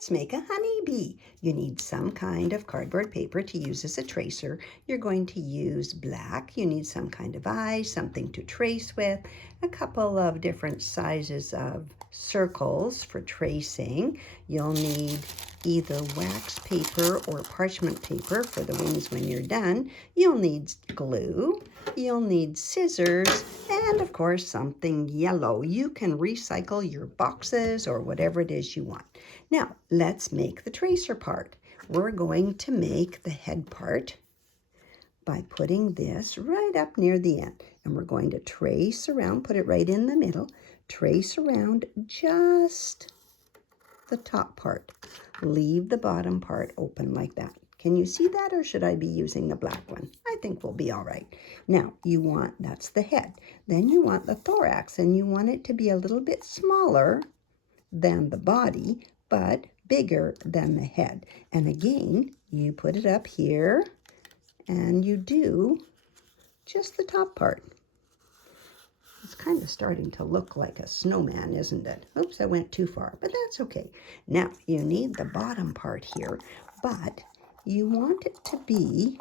Let's make a honeybee. You need some kind of cardboard paper to use as a tracer. You're going to use black. You need some kind of eye, something to trace with, a couple of different sizes of circles for tracing. You'll need either wax paper or parchment paper for the wings when you're done. You'll need glue. You'll need scissors and, of course, something yellow. You can recycle your boxes or whatever it is you want. Now, let's make the tracer part. We're going to make the head part by putting this right up near the end. And we're going to trace around, put it right in the middle, trace around just the top part. Leave the bottom part open like that. Can you see that, or should I be using the black one? I think we'll be all right. Now, that's the head. Then you want the thorax, and you want it to be a little bit smaller than the body, but bigger than the head. And again, you put it up here, and you do just the top part. It's kind of starting to look like a snowman, isn't it? Oops, I went too far, but that's okay. Now, you need the bottom part here, but you want it to be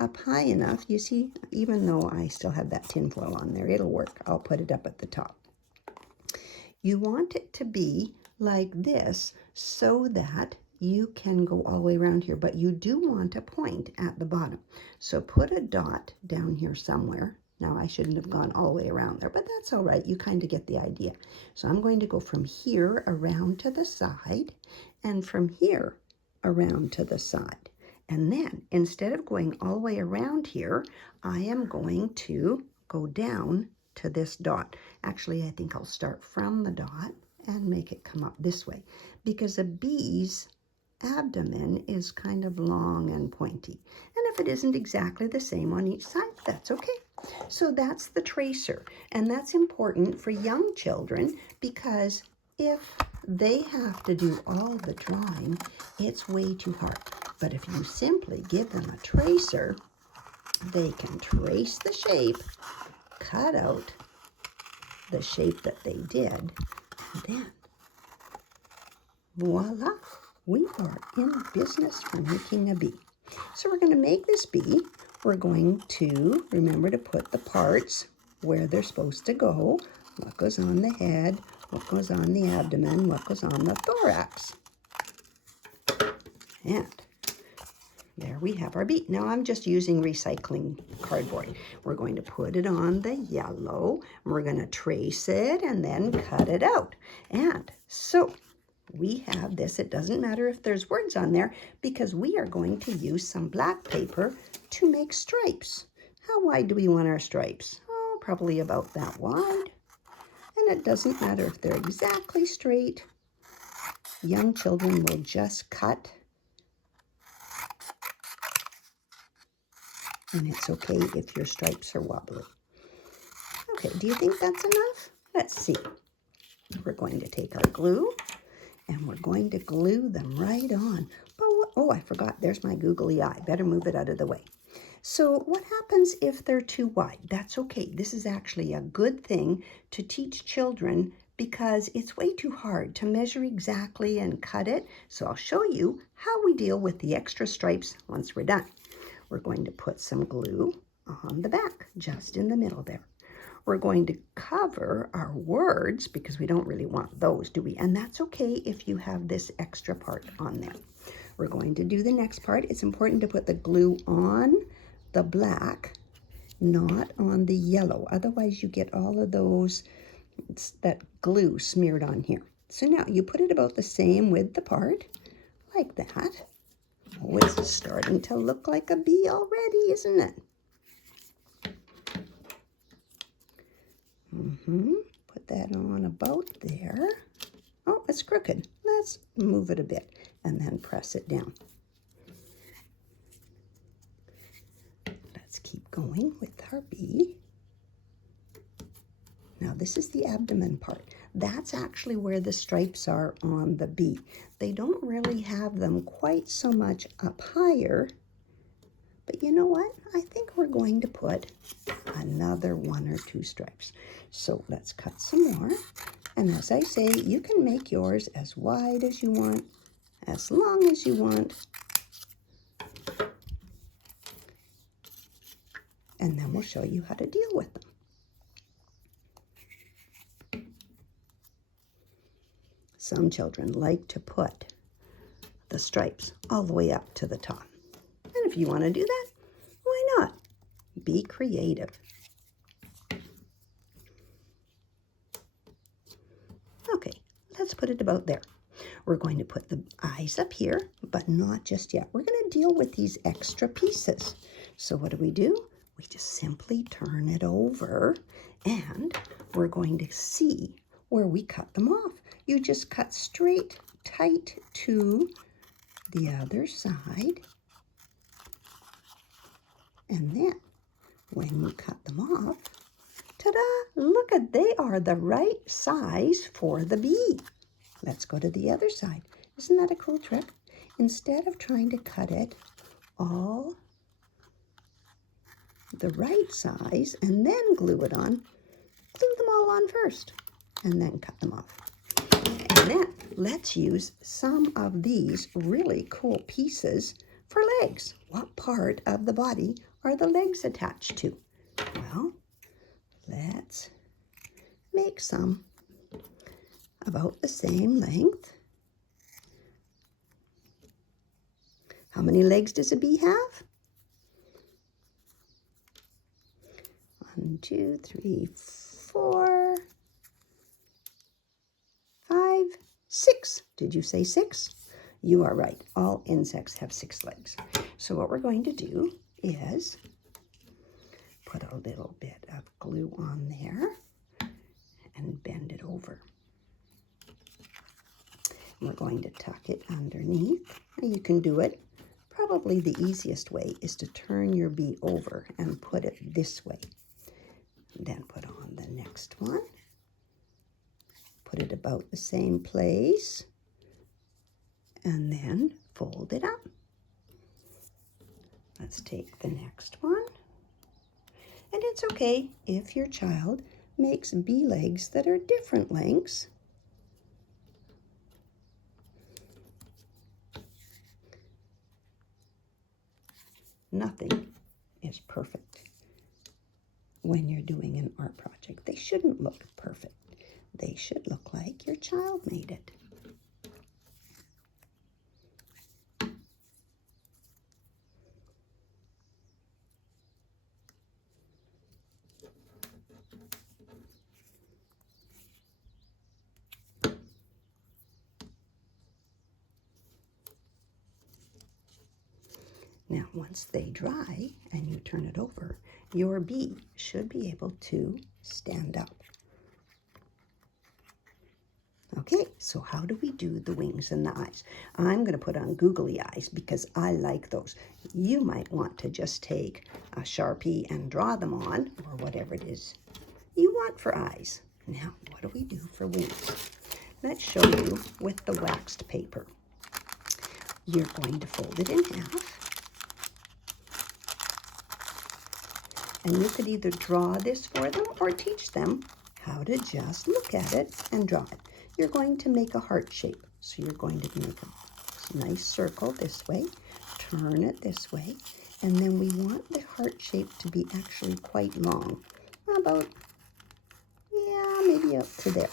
up high enough. You see, even though I still have that tinfoil on there, it'll work. I'll put it up at the top. You want it to be like this so that you can go all the way around here, but you do want a point at the bottom. So put a dot down here somewhere. Now, I shouldn't have gone all the way around there, but that's all right. You kind of get the idea. So I'm going to go from here around to the side and from here around to the side. And then instead of going all the way around here, I am going to go down to this dot. Actually, I think I'll start from the dot and make it come up this way, because a bee's abdomen is kind of long and pointy. And if it isn't exactly the same on each side, that's okay. So that's the tracer, and that's important for young children, because if they have to do all the drawing, it's way too hard. But if you simply give them a tracer, they can trace the shape, cut out the shape that they did, and then voila, we are in business for making a bee. So we're going to make this bee. We're going to remember to put the parts where they're supposed to go. What goes on the head, what goes on the abdomen, what goes on the thorax. And there we have our bee. Now I'm just using recycling cardboard. We're going to put it on the yellow. We're going to trace it and then cut it out. And so we have this. It doesn't matter if there's words on there, because we are going to use some black paper to make stripes. How wide do we want our stripes? Oh, probably about that wide. And it doesn't matter if they're exactly straight. Young children will just cut. And it's okay if your stripes are wobbly. Okay, do you think that's enough? Let's see. We're going to take our glue, and we're going to glue them right on. Oh, I forgot. There's my googly eye. Better move it out of the way. So what happens if they're too wide? That's okay. This is actually a good thing to teach children, because it's way too hard to measure exactly and cut it. So I'll show you how we deal with the extra stripes once we're done. We're going to put some glue on the back, just in the middle there. We're going to cover our words, because we don't really want those, do we? And that's okay if you have this extra part on there. We're going to do the next part. It's important to put the glue on the black, not on the yellow. Otherwise, you get all of that glue smeared on here. So now you put it about the same width apart, like that. Oh, it's starting to look like a bee already, isn't it? Put that on about there. Oh, it's crooked. Let's move it a bit and then press it down. Let's keep going with our bee. Now this is the abdomen part. That's actually where the stripes are on the bee. They don't really have them quite so much up higher, But you know what? I think we're going to put another 1 or 2 stripes. So let's cut some more. And as I say, you can make yours as wide as you want, as long as you want. And then we'll show you how to deal with them. Some children like to put the stripes all the way up to the top. And if you want to do that, why not? Be creative. Okay, let's put it about there. We're going to put the eyes up here, but not just yet. We're going to deal with these extra pieces. So what do? We just simply turn it over, and we're going to see where we cut them off. You just cut straight, tight to the other side. And then when you cut them off, ta-da, look at, they are the right size for the bee. Let's go to the other side. Isn't that a cool trick? Instead of trying to cut it all the right size and then glue it on, glue them all on first and then cut them off. And then let's use some of these really cool pieces for legs. What part of the body are the legs attached to? Well, let's make some about the same length. How many legs does a bee have? 1, 2, 3, 4, 5, 6. Did you say 6? You are right. All insects have 6 legs. So what we're going to do is put a little bit of glue on there and bend it over. We're going to tuck it underneath. You can do it. Probably the easiest way is to turn your bee over and put it this way. Then put on the next one. Put it about the same place. And then fold it up. Let's take the next one. And it's okay if your child makes bee legs that are different lengths. Nothing is perfect when you're doing an art project. They shouldn't look perfect. They should look like your child made it. Now, once they dry and you turn it over, your bee should be able to stand up. Okay, so how do we do the wings and the eyes? I'm going to put on googly eyes because I like those. You might want to just take a Sharpie and draw them on, or whatever it is you want for eyes. Now, what do we do for wings? Let's show you with the waxed paper. You're going to fold it in half. And you could either draw this for them or teach them how to just look at it and draw it. You're going to make a heart shape. So you're going to make a nice circle this way, turn it this way, and then we want the heart shape to be actually quite long. About, yeah, maybe up to there.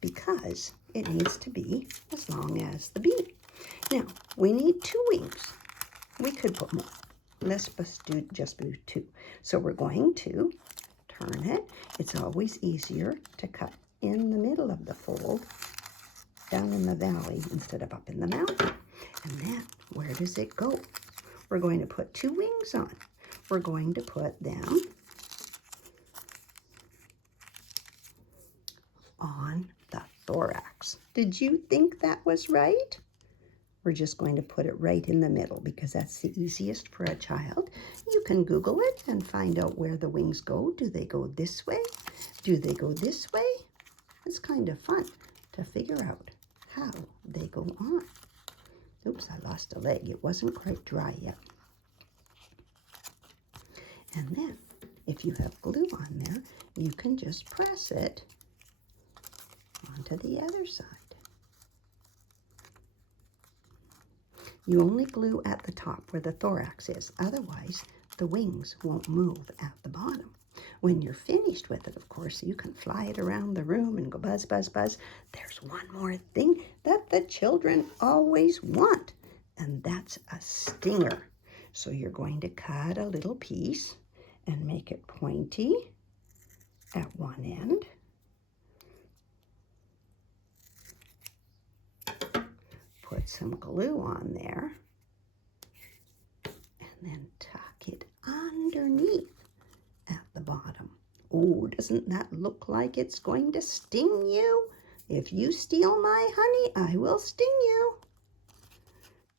Because it needs to be as long as the bee. Now, we need 2 wings. We could put more. Let's just do 2. So we're going to turn it. It's always easier to cut in the middle of the fold, down in the valley instead of up in the mountain. And then, where does it go? We're going to put 2 wings on. We're going to put them on the thorax. Did you think that was right? We're just going to put it right in the middle because that's the easiest for a child. You can Google it and find out where the wings go. Do they go this way? Do they go this way? It's kind of fun to figure out how they go on. Oops, I lost a leg. It wasn't quite dry yet. And then, if you have glue on there, you can just press it onto the other side. You only glue at the top where the thorax is, otherwise the wings won't move at the bottom. When you're finished with it, of course, you can fly it around the room and go buzz, buzz, buzz. There's one more thing that the children always want, and that's a stinger. So you're going to cut a little piece and make it pointy at one end. Put some glue on there, and then tuck it underneath at the bottom. Oh, doesn't that look like it's going to sting you? If you steal my honey, I will sting you.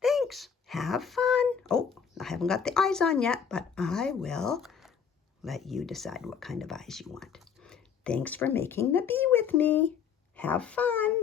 Thanks. Have fun. Oh, I haven't got the eyes on yet, but I will let you decide what kind of eyes you want. Thanks for making the bee with me. Have fun.